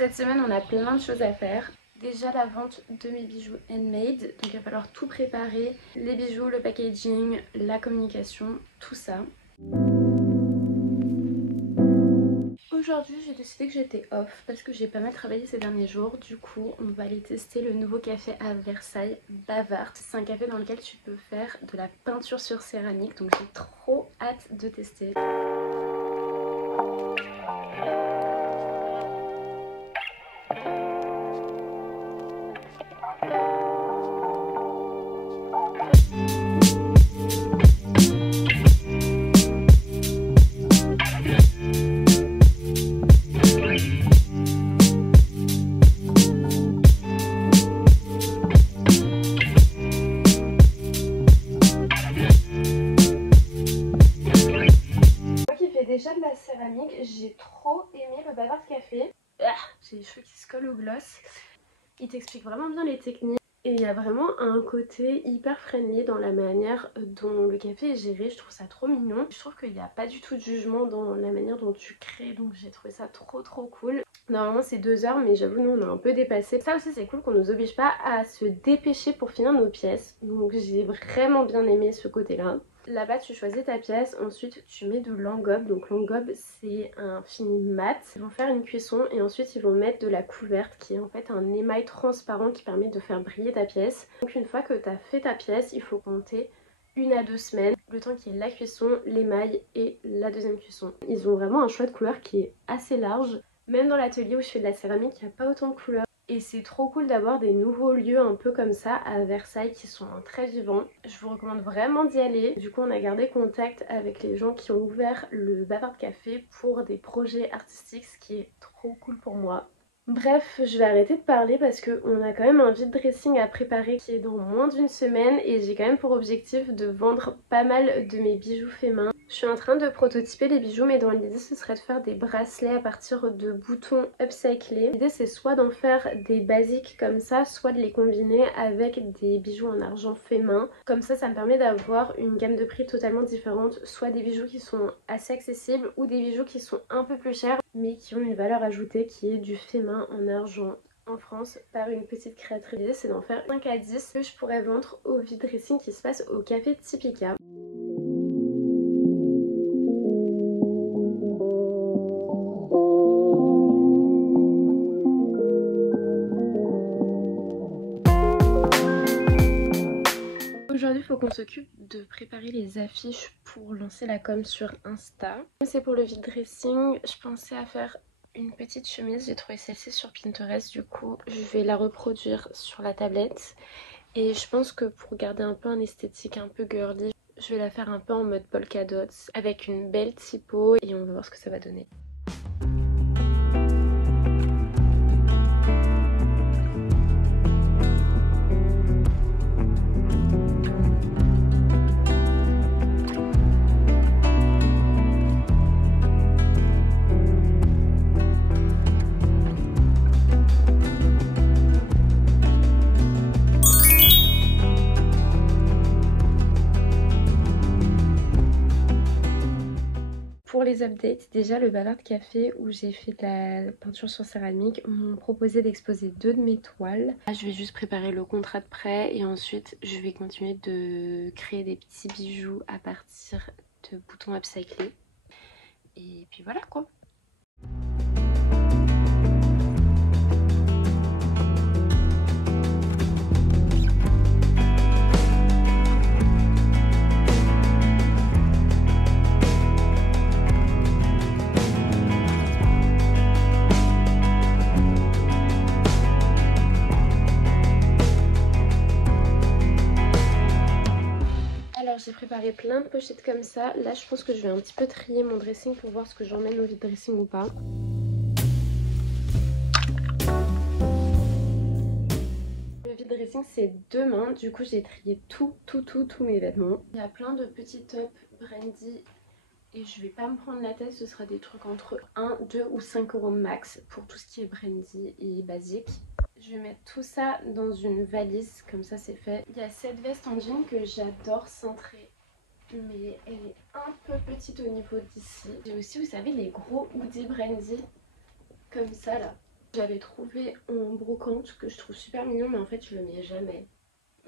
Cette semaine on a plein de choses à faire. Déjà la vente de mes bijoux handmade, donc il va falloir tout préparer, les bijoux, le packaging, la communication, tout ça. Aujourd'hui j'ai décidé que j'étais off parce que j'ai pas mal travaillé ces derniers jours. Du coup on va aller tester le nouveau café à Versailles, Bavart. C'est un café dans lequel tu peux faire de la peinture sur céramique, donc j'ai trop hâte de tester. Déjà de la céramique, j'ai trop aimé le Bavart Café. J'ai les cheveux qui se collent au gloss. Il t'explique vraiment bien les techniques et il y a vraiment un côté hyper friendly dans la manière dont le café est géré. Je trouve ça trop mignon. Je trouve qu'il n'y a pas du tout de jugement dans la manière dont tu crées, donc j'ai trouvé ça trop cool. Normalement c'est 2 heures mais j'avoue nous on a un peu dépassé. Ça aussi c'est cool qu'on nous oblige pas à se dépêcher pour finir nos pièces. Donc j'ai vraiment bien aimé ce côté là. Là-bas tu choisis ta pièce, ensuite tu mets de l'engobe. Donc l'engobe c'est un fini mat. Ils vont faire une cuisson et ensuite ils vont mettre de la couverte qui est en fait un émail transparent qui permet de faire briller ta pièce. Donc une fois que tu as fait ta pièce, il faut compter 1 à 2 semaines, le temps qu'il y ait la cuisson, l'émail et la deuxième cuisson. Ils ont vraiment un choix de couleurs qui est assez large. Même dans l'atelier où je fais de la céramique, il n'y a pas autant de couleurs. Et c'est trop cool d'avoir des nouveaux lieux un peu comme ça à Versailles qui sont très vivants. Je vous recommande vraiment d'y aller. Du coup on a gardé contact avec les gens qui ont ouvert le Bavart Café pour des projets artistiques, ce qui est trop cool pour moi. Bref, je vais arrêter de parler parce qu'on a quand même un vide dressing à préparer qui est dans moins d'1 semaine et j'ai quand même pour objectif de vendre pas mal de mes bijoux faits main. Je suis en train de prototyper les bijoux mais dans l'idée ce serait de faire des bracelets à partir de boutons upcyclés. L'idée c'est soit d'en faire des basiques comme ça, soit de les combiner avec des bijoux en argent faits main. Comme ça me permet d'avoir une gamme de prix totalement différente, soit des bijoux qui sont assez accessibles ou des bijoux qui sont un peu plus chers mais qui ont une valeur ajoutée qui est du fait main en argent en France par une petite créatrice. L'idée c'est d'en faire 5 à 10 que je pourrais vendre au vide dressing qui se passe au café Typica. Aujourd'hui il faut qu'on s'occupe de préparer les affiches pour lancer la com sur Insta. C'est pour le vide dressing, je pensais à faire une petite chemise, j'ai trouvé celle-ci sur Pinterest, du coup je vais la reproduire sur la tablette. Et je pense que pour garder un peu un esthétique un peu girly, je vais la faire un peu en mode polka dots avec une belle typo et on va voir ce que ça va donner. Pour les updates, déjà le Bavart Café où j'ai fait de la peinture sur céramique m'ont proposé d'exposer 2 de mes toiles. Là, je vais juste préparer le contrat de prêt et ensuite je vais continuer de créer des petits bijoux à partir de boutons upcyclés. Et puis voilà quoi. Alors j'ai préparé plein de pochettes comme ça. Là je pense que je vais un petit peu trier mon dressing pour voir ce que j'emmène au vide dressing ou pas. Le vide dressing c'est demain, du coup j'ai trié tous mes vêtements. Il y a plein de petits tops brandy et je vais pas me prendre la tête, ce sera des trucs entre 1, 2 ou 5 euros max pour tout ce qui est brandy et basique. Je vais mettre tout ça dans une valise, comme ça c'est fait. Il y a cette veste en jean que j'adore cintrée, mais elle est un peu petite au niveau d'ici. J'ai aussi, vous savez, les gros hoodies brandy, comme ça là. J'avais trouvé en brocante que je trouve super mignon mais en fait je le mets jamais.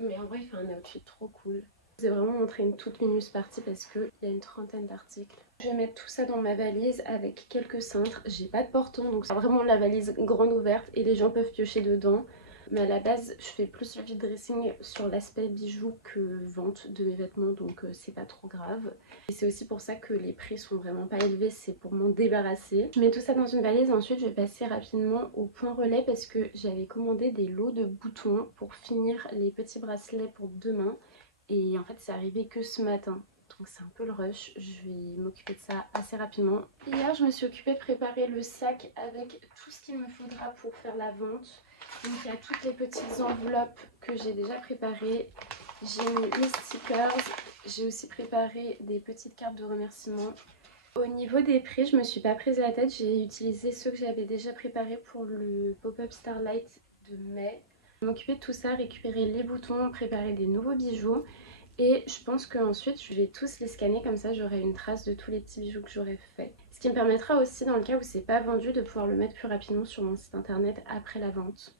Mais en vrai il fait un outfit trop cool. Je vous ai vraiment montré une toute minus partie parce qu'il y a une trentaine d'articles. Je vais mettre tout ça dans ma valise avec quelques cintres. J'ai pas de portant donc c'est vraiment la valise grande ouverte et les gens peuvent piocher dedans. Mais à la base je fais plus le vide dressing sur l'aspect bijoux que vente de mes vêtements donc c'est pas trop grave. Et c'est aussi pour ça que les prix sont vraiment pas élevés, c'est pour m'en débarrasser. Je mets tout ça dans une valise, ensuite je vais passer rapidement au point relais parce que j'avais commandé des lots de boutons pour finir les petits bracelets pour demain. Et en fait c'est arrivé que ce matin. Donc c'est un peu le rush, je vais m'occuper de ça assez rapidement. Hier je me suis occupée de préparer le sac avec tout ce qu'il me faudra pour faire la vente. Donc il y a toutes les petites enveloppes que j'ai déjà préparées. J'ai mis les stickers, j'ai aussi préparé des petites cartes de remerciement. Au niveau des prix, je me suis pas prise la tête, j'ai utilisé ceux que j'avais déjà préparés pour le pop-up Starlight de mai. Je vais m'occuper de tout ça, récupérer les boutons, préparer des nouveaux bijoux. Et je pense qu'ensuite je vais tous les scanner, comme ça j'aurai une trace de tous les petits bijoux que j'aurai fait. Ce qui me permettra aussi, dans le cas où c'est pas vendu, de pouvoir le mettre plus rapidement sur mon site internet après la vente.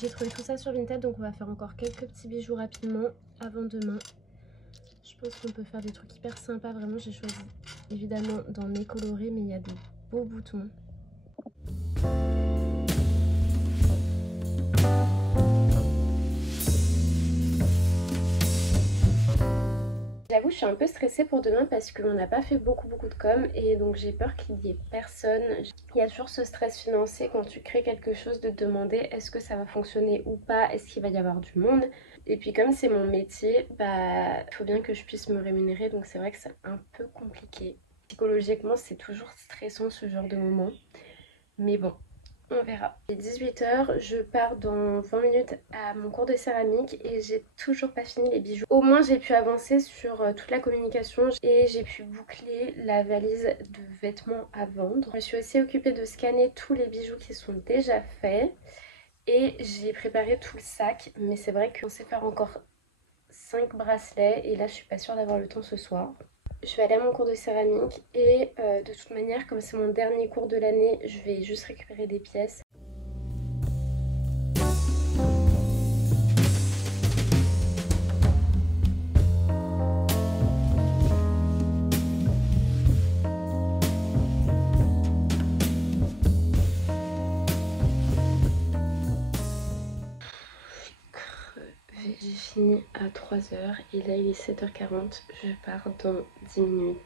J'ai trouvé tout ça sur Vinted donc on va faire encore quelques petits bijoux rapidement avant demain. Je pense qu'on peut faire des trucs hyper sympas, vraiment j'ai choisi évidemment dans mes colorés mais il y a des beaux boutons. J'avoue je suis un peu stressée pour demain parce qu'on n'a pas fait beaucoup de com et donc j'ai peur qu'il n'y ait personne. Il y a toujours ce stress financier quand tu crées quelque chose de te demander est-ce que ça va fonctionner ou pas, est-ce qu'il va y avoir du monde. Et puis comme c'est mon métier, bah il faut bien que je puisse me rémunérer donc c'est vrai que c'est un peu compliqué. Psychologiquement c'est toujours stressant ce genre de moment, mais bon. On verra. Il est 18 h, je pars dans 20 minutes à mon cours de céramique et j'ai toujours pas fini les bijoux. Au moins j'ai pu avancer sur toute la communication et j'ai pu boucler la valise de vêtements à vendre. Je me suis aussi occupée de scanner tous les bijoux qui sont déjà faits et j'ai préparé tout le sac. Mais c'est vrai qu'on sait faire encore 5 bracelets et là je suis pas sûre d'avoir le temps ce soir. Je vais aller à mon cours de céramique et de toute manière comme c'est mon dernier cours de l'année je vais juste récupérer des pièces. J'ai fini à 3 h et là il est 7 h 40, je pars dans 10 minutes.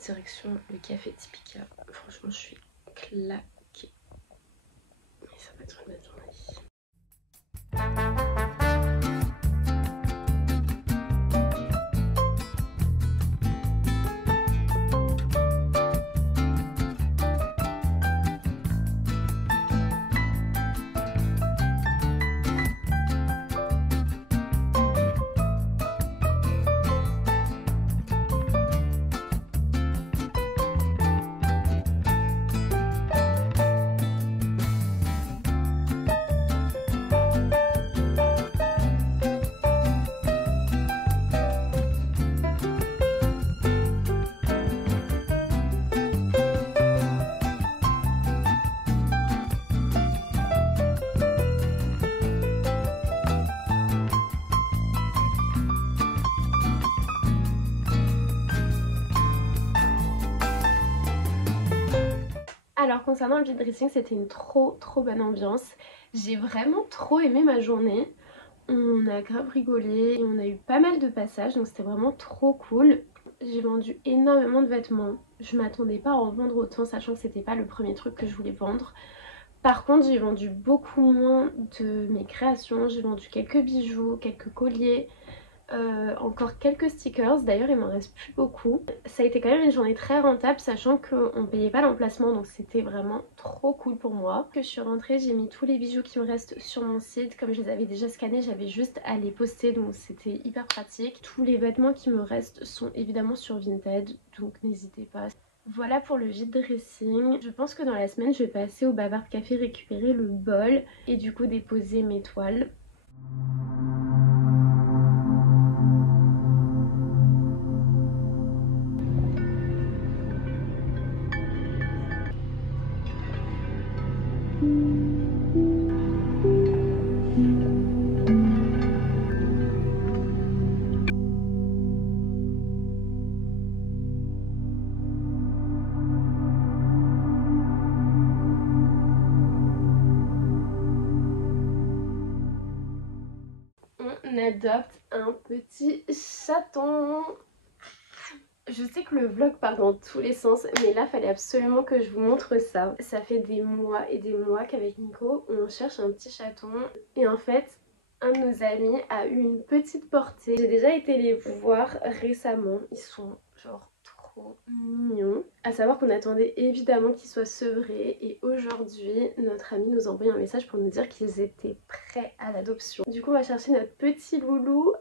Direction le café Typica. Franchement je suis claquée. Et ça va être une bonne journée. Alors concernant le vide dressing, c'était une trop bonne ambiance. J'ai vraiment trop aimé ma journée. On a grave rigolé et on a eu pas mal de passages donc c'était vraiment trop cool. J'ai vendu énormément de vêtements. Je m'attendais pas à en vendre autant sachant que c'était pas le premier truc que je voulais vendre. Par contre j'ai vendu beaucoup moins de mes créations. J'ai vendu quelques bijoux, quelques colliers. Encore quelques stickers, d'ailleurs il m'en reste plus beaucoup. Ça a été quand même une journée très rentable sachant qu'on payait pas l'emplacement donc c'était vraiment trop cool pour moi. Que je suis rentrée, j'ai mis tous les bijoux qui me restent sur mon site, comme je les avais déjà scannés j'avais juste à les poster donc c'était hyper pratique. Tous les vêtements qui me restent sont évidemment sur Vinted donc n'hésitez pas. Voilà pour le vide dressing. Je pense que dans la semaine je vais passer au Bavard Café récupérer le bol et du coup déposer mes toiles. on adopte un petit chaton. Je sais que le vlog part dans tous les sens, mais là fallait absolument que je vous montre ça. Ça fait des mois et des mois qu'avec Nico on cherche un petit chaton et en fait un de nos amis a eu une petite portée. J'ai déjà été les voir récemment, ils sont genre trop mignons. À savoir qu'on attendait évidemment qu'ils soient sevrés et aujourd'hui notre ami nous a envoyé un message pour nous dire qu'ils étaient prêts à l'adoption. Du coup on va chercher notre petit loulou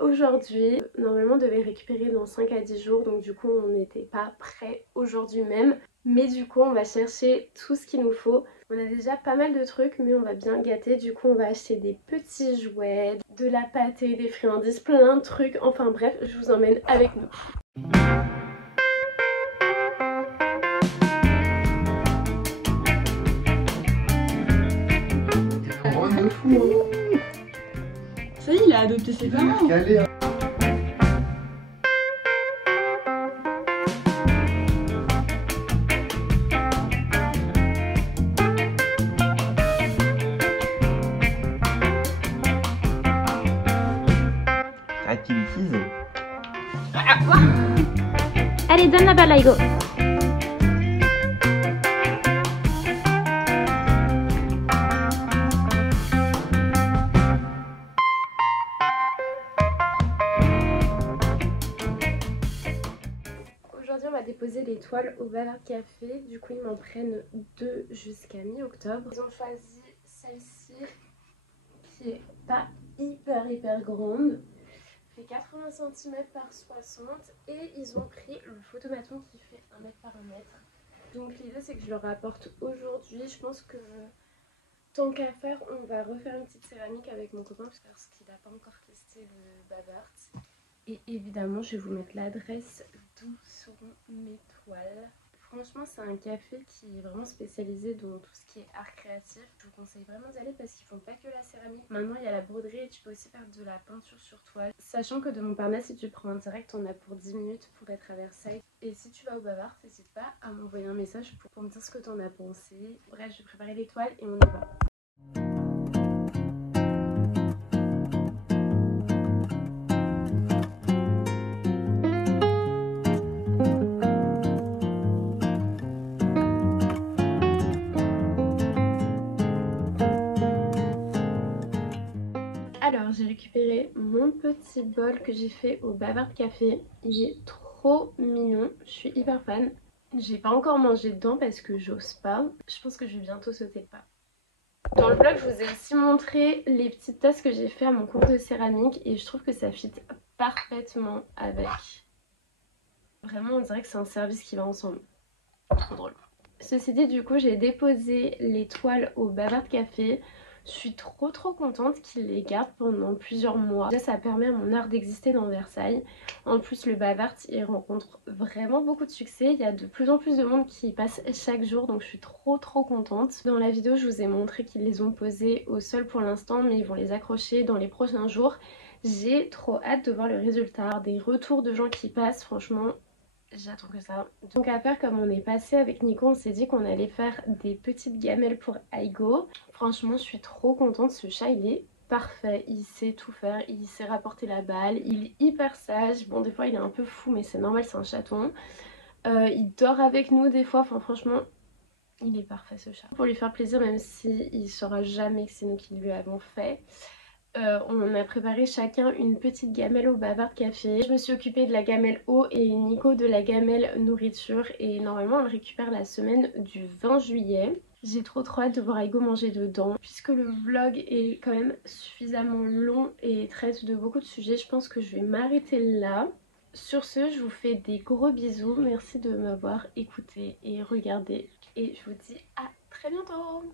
aujourd'hui. Normalement on devait récupérer dans 5 à 10 jours donc du coup on n'était pas prêts aujourd'hui même. Mais du coup on va chercher tout ce qu'il nous faut. On a déjà pas mal de trucs mais on va bien gâter. Du coup on va acheter des petits jouets, de la pâtée, des friandises, plein de trucs. Enfin bref, je vous emmène avec nous. Ça y est, il a adopté ses parents. Activities. Allez, donne la balle à Igo. Aujourd'hui on va déposer les toiles au Bavard Café, du coup ils m'en prennent 2 jusqu'à mi-octobre. Ils ont choisi celle-ci qui est pas hyper grande, fait 80 cm par 60 et ils ont pris le photomaton qui fait 1 mètre par 1 mètre. Donc l'idée c'est que je le rapporte aujourd'hui. Je pense que tant qu'à faire on va refaire une petite céramique avec mon copain parce qu'il n'a pas encore testé le Bavard. Et évidemment je vais vous mettre l'adresse d'où seront mes toiles. Franchement c'est un café qui est vraiment spécialisé dans tout ce qui est art créatif. Je vous conseille vraiment d'y aller parce qu'ils font pas que la céramique. Maintenant il y a la broderie et tu peux aussi faire de la peinture sur toile. Sachant que de Montparnasse si tu prends un direct on a pour 10 minutes pour être à Versailles. Et si tu vas au Bavard n'hésite pas à m'envoyer un message pour me dire ce que t'en as pensé. Bref je vais préparer les toiles et on y va. Alors j'ai récupéré mon petit bol que j'ai fait au Bavard Café. Il est trop mignon, je suis hyper fan. J'ai pas encore mangé dedans parce que j'ose pas. Je pense que je vais bientôt sauter le pas. Dans le vlog je vous ai aussi montré les petites tasses que j'ai fait à mon cours de céramique et je trouve que ça fit parfaitement avec. Vraiment on dirait que c'est un service qui va ensemble. Trop drôle. Ceci dit du coup j'ai déposé les toiles au Bavard Café. Je suis trop contente qu'ils les gardent pendant plusieurs mois. Déjà ça permet à mon art d'exister dans Versailles. En plus le Bavard il rencontre vraiment beaucoup de succès. Il y a de plus en plus de monde qui y passe chaque jour donc je suis trop contente. Dans la vidéo je vous ai montré qu'ils les ont posés au sol pour l'instant mais ils vont les accrocher dans les prochains jours. J'ai trop hâte de voir le résultat, des retours de gens qui passent, franchement j'attends que ça. Donc à faire comme on est passé avec Nico, on s'est dit qu'on allait faire des petites gamelles pour Aigo. Franchement je suis trop contente, ce chat il est parfait, il sait tout faire, il sait rapporter la balle, il est hyper sage. Bon des fois il est un peu fou mais c'est normal, c'est un chaton. Il dort avec nous des fois, enfin franchement il est parfait ce chat. Pour lui faire plaisir même si il saura jamais que c'est nous qui lui avons fait. On a préparé chacun une petite gamelle au Bavard Café. Je me suis occupée de la gamelle eau et Nico de la gamelle nourriture et normalement on le récupère la semaine du 20 juillet. J'ai trop hâte de voir Aigo manger dedans. Puisque le vlog est quand même suffisamment long et traite de beaucoup de sujets, je pense que je vais m'arrêter là. Sur ce, je vous fais des gros bisous. Merci de m'avoir écouté et regardé. Et je vous dis à très bientôt.